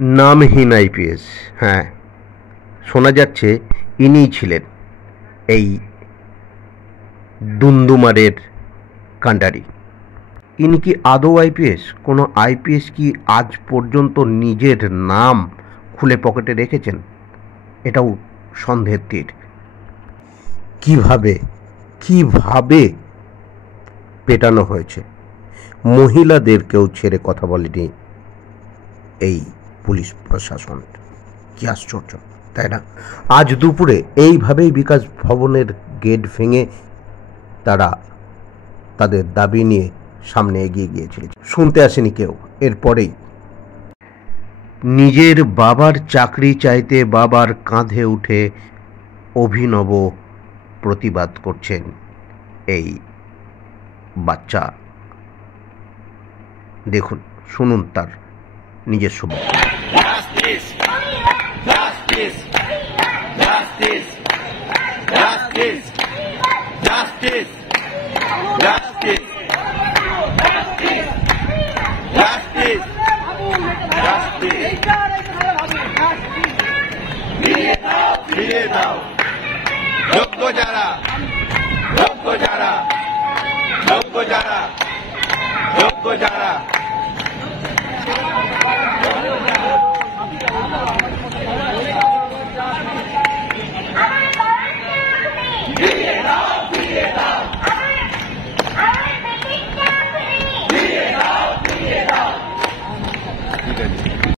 নামহীন IPS. হ্যাঁ, শোনা যাচ্ছে ইনিই ছিলেন এই দুন্দুমারের কাণ্ডারি। ইনি কি আদৌ আইপিএস? কোনো আইপিএস কি আজ পর্যন্ত নিজের নাম খুলে পকেটে রেখেছেন? এটাও সন্দেহের তীর। কিভাবে পেটানো হয়েছে, মহিলাদেরকেও ছেড়ে কথা বলেনি এই পুলিশ প্রশাসন। কি আশ্চর্য, তাই না? আজ দুপুরে এইভাবেই বিকাশ ভবনের গেট ভেঙে তারা তাদের দাবি নিয়ে সামনে এগিয়ে গিয়েছিল। শুনতে আসেনি কেউ। এরপরেই নিজের বাবার চাকরি চাইতে বাবার কাঁধে উঠে অভিনব প্রতিবাদ করছেন এই বাচ্চা। দেখুন, শুনুন তার নিজস্ব বক্তব্য। যোগ্য যারা